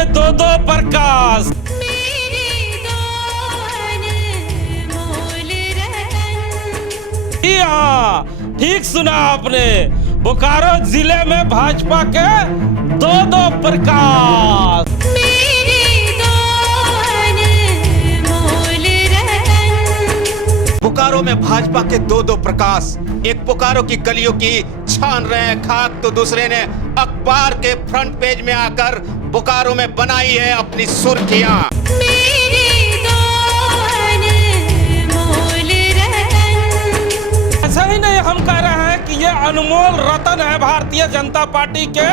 के दो दो प्रकाश। जी हाँ, ठीक सुना आपने, बोकारो जिले में भाजपा के दो दो प्रकाश। बोकारो में भाजपा के दो दो प्रकाश। एक बोकारो की गलियों की छान रहे हैं खाक, तो दूसरे ने अखबार के फ्रंट पेज में आकर बोकारो में बनाई है अपनी सुर्खियां। ऐसा ही नहीं, हम कह रहे हैं कि ये अनमोल रतन है भारतीय जनता पार्टी के,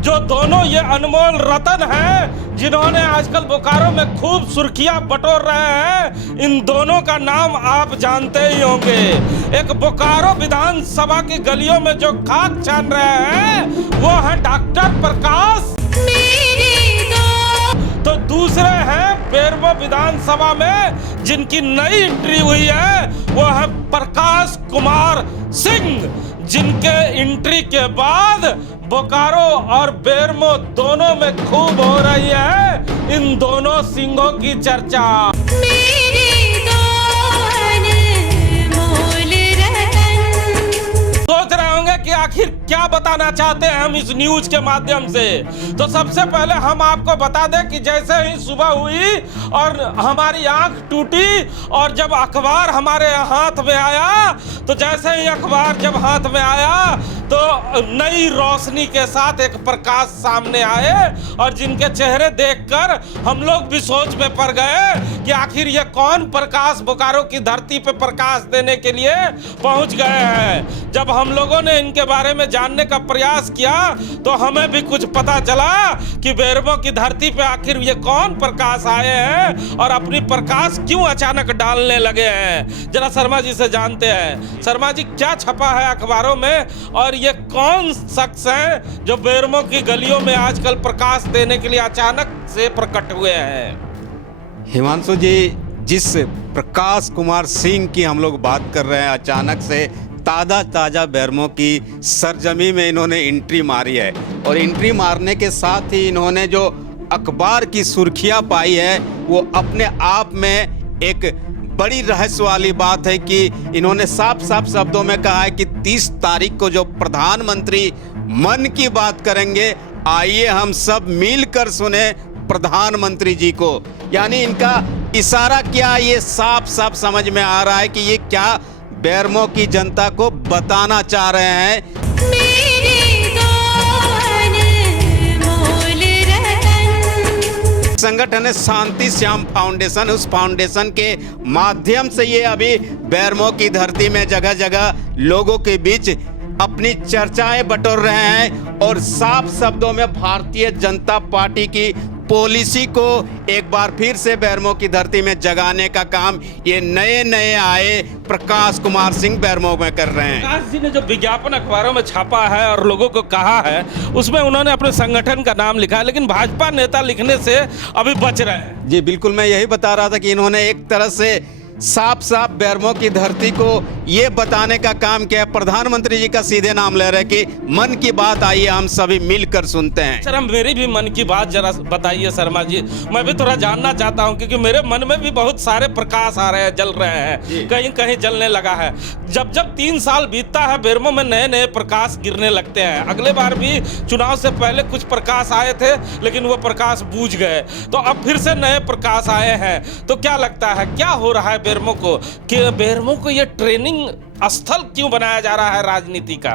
जो दोनों ये अनमोल रतन हैं जिन्होंने आजकल बोकारो में खूब सुर्खियां बटोर रहे हैं। इन दोनों का नाम आप जानते ही होंगे। एक बोकारो विधानसभा की गलियों में जो खाक छान रहे हैं वो है डॉक्टर प्रकाश, तो दूसरे हैं बेरमो विधानसभा में जिनकी नई एंट्री हुई है वो है प्रकाश कुमार सिंह, जिनके एंट्री के बाद बोकारो और बेरमो दोनों में खूब हो रही है इन दोनों सिंहों की चर्चा। सोच रहे होंगे कि आखिर क्या बताना चाहते हैं हम इस न्यूज के माध्यम से। तो सबसे पहले हम आपको बता दें कि जैसे ही सुबह हुई और हमारी आंख टूटी और जब अखबार हमारे हाथ में आया, तो जैसे ही अखबार जब हाथ में आया तो नई रोशनी के साथ एक प्रकाश सामने आए और जिनके चेहरे देखकर हम लोग भी सोच में पड़ गए कि आखिर ये कौन प्रकाश बोकारो की धरती पे प्रकाश देने के लिए पहुंच गए हैं। जब हम लोगों ने इनके बारे में जानने का प्रयास किया तो हमें भी कुछ पता चला कि बेरमो की धरती पे आखिर ये कौन प्रकाश आए हैं और अपनी प्रकाश क्यों अचानक डालने लगे हैं। जरा शर्मा जी से जानते हैं। शर्मा जी, क्या छपा है अखबारों में और ये कौन शख्स हैं जो बेरमो की गलियों में आजकल प्रकाश देने के लिए अचानक से प्रकट हुए हैं? हिमांशु जी, जिस प्रकाश कुमार सिंह की हम लोग बात कर रहे हैं, अचानक से ताज़ा बेरमो की सरजमी में इन्होंने एंट्री मारी है और एंट्री मारने के साथ ही इन्होंने जो अखबार की सुर्खियां पाई है वो अपने आप में एक बड़ी रहस्य वाली बात है कि इन्होंने साफ शब्दों में कहा है कि 30 तारीख को जो प्रधानमंत्री मन की बात करेंगे, आइए हम सब मिलकर सुने प्रधानमंत्री जी को। यानी इनका इशारा क्या, ये साफ समझ में आ रहा है कि ये क्या बेरमो की जनता को बताना चाह रहे हैं। संगठन है शांति श्याम फाउंडेशन, उस फाउंडेशन के माध्यम से ये अभी बेरमो की धरती में जगह जगह लोगों के बीच अपनी चर्चाएं बटोर रहे हैं और साफ शब्दों में भारतीय जनता पार्टी की पॉलिसी को एक बार फिर से बेरमो की धरती में जगाने का काम ये नए आए प्रकाश कुमार सिंह बेरमो में कर रहे हैं। प्रकाश जी ने जो विज्ञापन अखबारों में छापा है और लोगों को कहा है उसमें उन्होंने अपने संगठन का नाम लिखा है, लेकिन भाजपा नेता लिखने से अभी बच रहे हैं। जी बिल्कुल, मैं यही बता रहा था कि इन्होंने एक तरह से साफ बेरमो की धरती को ये बताने का काम किया। प्रधानमंत्री जी का सीधे नाम ले रहे कि मन की बात, आइए हम सभी मिलकर सुनते हैं। सर, हम मेरी भी मन की बात जरा बताइए शर्मा जी, मैं भी थोड़ा जानना चाहता हूं क्योंकि मेरे मन में भी बहुत सारे प्रकाश आ रहे हैं, जल रहे हैं, कहीं कहीं जलने लगा है। जब 3 साल बीतता है बेरमो में नए प्रकाश गिरने लगते हैं। अगले बार भी चुनाव से पहले कुछ प्रकाश आए थे लेकिन वो प्रकाश बूझ गए, तो अब फिर से नए प्रकाश आए हैं। तो क्या लगता है क्या हो रहा है बेरमो को, कि बेरमो को ये ट्रेनिंग स्थल क्यों बनाया जा रहा है राजनीति का?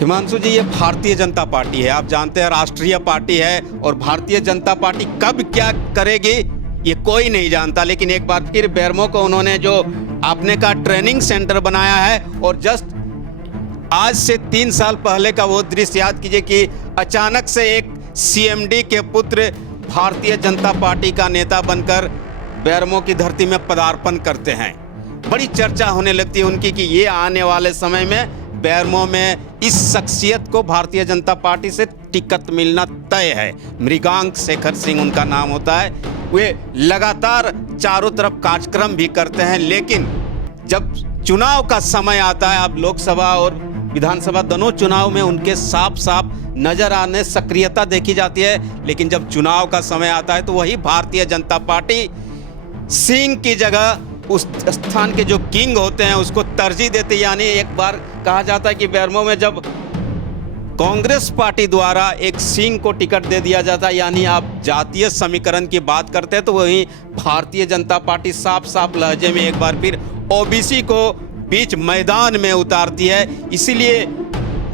हिमांशु जी, ये भारतीय जनता पार्टी है, आप जानते हैं राष्ट्रीय पार्टी है और भारतीय जनता पार्टी कब क्या करेगी ये कोई नहीं जानता। लेकिन एक बार फिर बेरमो को उन्होंने जो आपने कहा ट्रेनिंग सेंटर बनाया है और जस्ट आज से 3 साल पहले का वो दृश्य याद कीजिए कि अचानक से एक सीएमडी के पुत्र भारतीय जनता पार्टी का नेता बनकर बेरमो की धरती में पदार्पण करते हैं। बड़ी चर्चा होने लगती है उनकी कि ये आने वाले समय में बेरमो में इस शख्सियत को भारतीय जनता पार्टी से टिकट मिलना तय है। मृगांक शेखर सिंह उनका नाम होता है। वे लगातार चारों तरफ कार्यक्रम भी करते हैं, लेकिन जब चुनाव का समय आता है, अब लोकसभा और विधानसभा दोनों चुनाव में उनके साफ साफ नजर आने, सक्रियता देखी जाती है। लेकिन जब चुनाव का समय आता है तो वही भारतीय जनता पार्टी सिंह की जगह उस स्थान के जो किंग होते हैं उसको तरजीह देते। यानी एक बार कहा जाता है कि बेरमो में जब कांग्रेस पार्टी द्वारा एक सिंह को टिकट दे दिया जाता है, यानी आप जातीय समीकरण की बात करते हैं, तो वहीं भारतीय जनता पार्टी साफ साफ लहजे में एक बार फिर ओबीसी को बीच मैदान में उतारती है। इसीलिए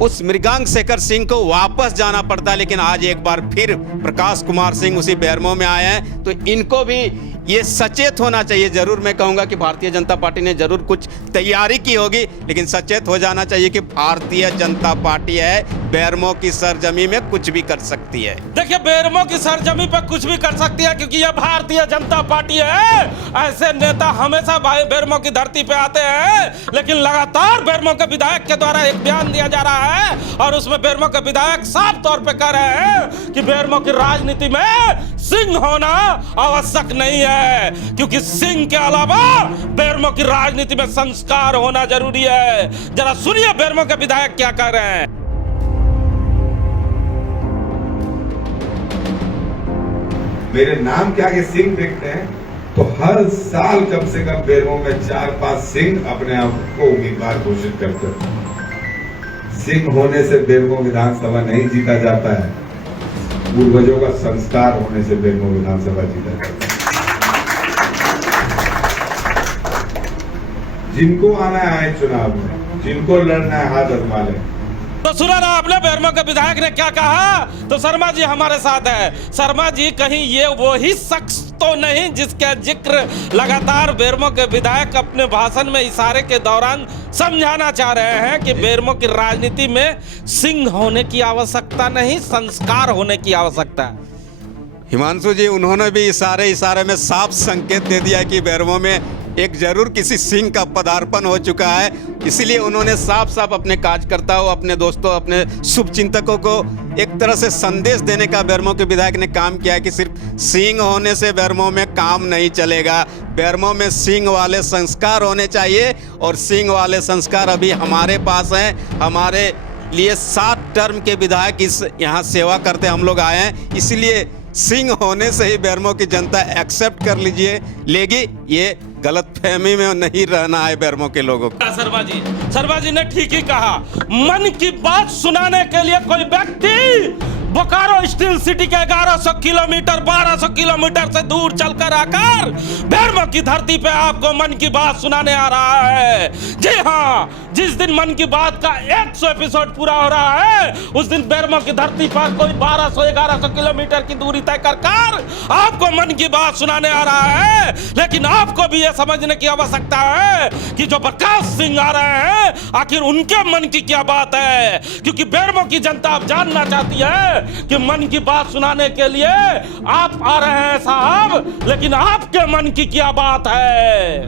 उस मृगांक शेखर सिंह को वापस जाना पड़ता है। लेकिन आज एक बार फिर प्रकाश कुमार सिंह उसी बेरमो में आए हैं, तो इनको भी ये सचेत होना चाहिए। जरूर मैं कहूंगा कि भारतीय जनता पार्टी ने जरूर कुछ तैयारी की होगी, लेकिन सचेत हो जाना चाहिए कि भारतीय जनता पार्टी है, बेरमो की सरजमी में कुछ भी कर सकती है। देखिए, बेरमो की सरजमी पर कुछ भी कर सकती है, क्योंकि यह भारतीय जनता पार्टी है। ऐसे नेता हमेशा बेरमो की धरती पे आते हैं, लेकिन लगातार बेरमो के विधायक के द्वारा एक बयान दिया जा रहा है और उसमें बेरमो के विधायक साफ तौर पे कह रहे हैं कि बेरमो की राजनीति में सिंह होना आवश्यक नहीं है, क्योंकि सिंह के अलावा बेरमो की राजनीति में संस्कार होना जरूरी है। जरा सुनिए बेरमो के विधायक क्या कह रहे हैं। मेरे नाम के आगे सिंह देखते हैं तो हर साल कम से कम बेरमो में 4-5 सिंह अपने आप को उम्मीदवार घोषित करते हैं। सिंह होने से बेरमो विधानसभा नहीं जीता जाता है, पूर्वजों का संस्कार होने से बेरमो विधानसभा जीता जाता है। जिनको आना है चुनाव में, जिनको लड़ना है हाथ आजमा लें। तो सुना ना आपने बेरमो के विधायक ने क्या कहा। तो शर्मा जी हमारे साथ है। शर्मा जी, कहीं ये वही शख्स तो नहीं जिसका जिक्र लगातार बेरमो के विधायक अपने भाषण में इशारे के दौरान समझाना चाह रहे हैं कि बेरमो की राजनीति में सिंह होने की आवश्यकता नहीं, संस्कार होने की आवश्यकता है। हिमांशु जी, उन्होंने भी इशारे में साफ संकेत दे दिया कि बेरमो में एक जरूर किसी सिंह का पदार्पण हो चुका है। इसीलिए उन्होंने साफ साफ अपने कार्यकर्ताओं, अपने दोस्तों, अपने शुभचिंतकों को एक तरह से संदेश देने का बेरमो के विधायक ने काम किया है कि सिर्फ सिंह होने से बेरमो में काम नहीं चलेगा। बेरमो में सिंह वाले संस्कार होने चाहिए, और सिंह वाले संस्कार अभी हमारे पास हैं। हमारे लिए 7 टर्म के विधायक इस यहाँ सेवा करते हम लोग आए हैं, इसलिए सिंह होने से ही बेरमो की जनता एक्सेप्ट कर लेगी। ये गलतफहमी में नहीं रहना है बेरमो के लोगों को। शर्मा जी ने ठीक ही कहा। मन की बात सुनाने के लिए कोई व्यक्ति बोकारो स्टील सिटी के 1100 किलोमीटर 1200 किलोमीटर से दूर चलकर आकर बेरमो की धरती पे आपको मन की बात सुनाने आ रहा है। जी हाँ, जिस दिन मन की बात का 100 एपिसोड पूरा हो रहा है, उस दिन बेरमो की धरती पर कोई 1200-1100 किलोमीटर की दूरी तय कर आपको मन की बात सुनाने आ रहा है। लेकिन आपको भी यह समझने की आवश्यकता है कि जो प्रकाश सिंह आ रहे हैं, आखिर उनके मन की क्या बात है, क्योंकि बेरमो की जनता अब जानना चाहती है कि मन की बात सुनाने के लिए आप आ रहे हैं साहब, लेकिन आपके मन की क्या बात है।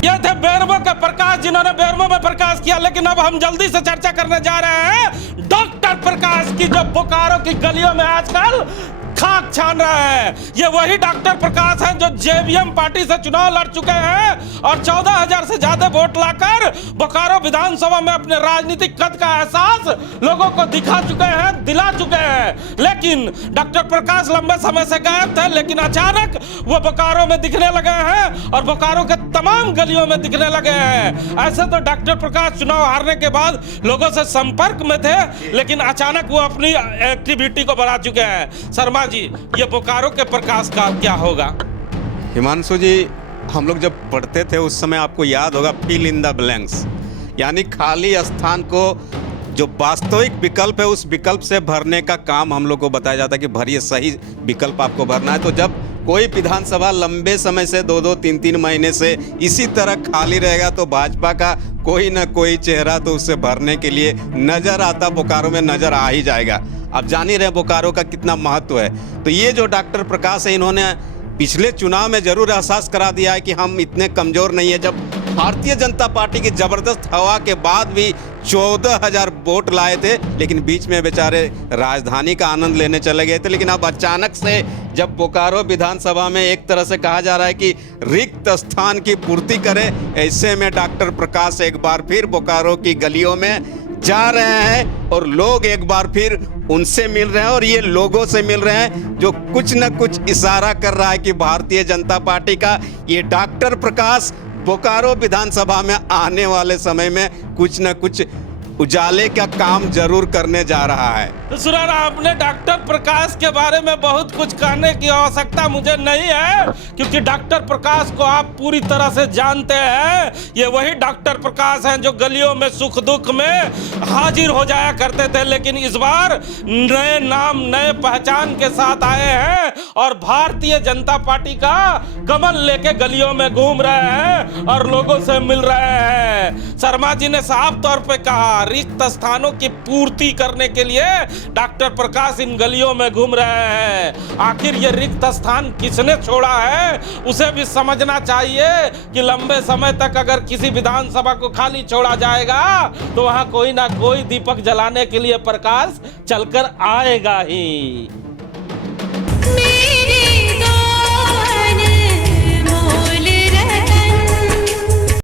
ये थे बेरमो के प्रकाश, जिन्होंने बेरमो में प्रकाश किया। लेकिन अब हम जल्दी से चर्चा करने जा रहे हैं डॉक्टर प्रकाश की, जो बोकारो की गलियों में आजकल खाक छान रहा है। ये वही डॉक्टर प्रकाश हैं जो जेवीएम पार्टी से चुनाव लड़ चुके हैं और 14,000 से ज्यादा वोट लाकर बोकारो विधानसभा में अपने राजनीतिक कद का एहसास लोगों को दिखा चुके हैं, दिला चुके हैं। लेकिन डॉक्टर प्रकाश लंबे समय से गायब थे, लेकिन अचानक वो बोकारो में दिखने लगे हैं और बोकारो के तमाम गलियों में दिखने लगे हैं। ऐसे तो डॉक्टर प्रकाश चुनाव हारने के बाद लोगों से संपर्क में थे, लेकिन अचानक वो अपनी एक्टिविटी को बढ़ा चुके हैं। शर्मा जी, ये बोकारो के प्रकाश का क्या होगा? हिमांशु जी, हम लोग जब पढ़ते थे उस समय आपको याद होगा फिल इन द ब्लैंक्स, यानी खाली स्थान को जो वास्तविक विकल्प है उस विकल्प से भरने का काम हम लोग को बताया जाता है कि भरिए, सही विकल्प आपको भरना है। तो जब कोई विधानसभा लंबे समय से 2-2, 3-3 महीने से इसी तरह खाली रहेगा तो भाजपा का कोई ना कोई चेहरा तो उससे भरने के लिए नजर आता, बोकारो में नजर आ ही जाएगा। आप जान ही रहे बोकारो का कितना महत्व है। तो ये जो डॉक्टर प्रकाश है, इन्होंने पिछले चुनाव में जरूर एहसास करा दिया है कि हम इतने कमजोर नहीं है। जब भारतीय जनता पार्टी की जबरदस्त हवा के बाद भी 14,000 वोट लाए थे, लेकिन बीच में बेचारे राजधानी का आनंद लेने चले गए थे। लेकिन अब अचानक से जब बोकारो विधानसभा में एक तरह से कहा जा रहा है कि रिक्त स्थान की पूर्ति करें, ऐसे में डॉक्टर प्रकाश एक बार फिर बोकारो की गलियों में जा रहे हैं और लोग एक बार फिर उनसे मिल रहे हैं और ये लोगों से मिल रहे हैं जो कुछ न कुछ इशारा कर रहा है कि भारतीय जनता पार्टी का ये डॉक्टर प्रकाश बोकारो विधानसभा में आने वाले समय में कुछ न कुछ उजाले का काम जरूर करने जा रहा है। सुना ना आपने, डॉक्टर प्रकाश के बारे में बहुत कुछ कहने की आवश्यकता मुझे नहीं है, क्योंकि डॉक्टर प्रकाश को आप पूरी तरह से जानते हैं। ये वही डॉक्टर प्रकाश हैं जो गलियों में सुख दुख में हाजिर हो जाया करते थे, लेकिन इस बार नए नाम नए पहचान के साथ आए हैं और भारतीय जनता पार्टी का कमल लेके गलियों में घूम रहे हैं और लोगों से मिल रहे हैं। शर्मा जी ने साफ तौर पे कहा, रिक्त स्थानों की पूर्ति करने के लिए डॉक्टर प्रकाश इन गलियों में घूम रहे हैं। आखिर ये रिक्त स्थान किसने छोड़ा है, उसे भी समझना चाहिए कि लंबे समय तक अगर किसी विधानसभा को खाली छोड़ा जाएगा तो वहां कोई ना कोई दीपक जलाने के लिए प्रकाश चलकर आएगा ही।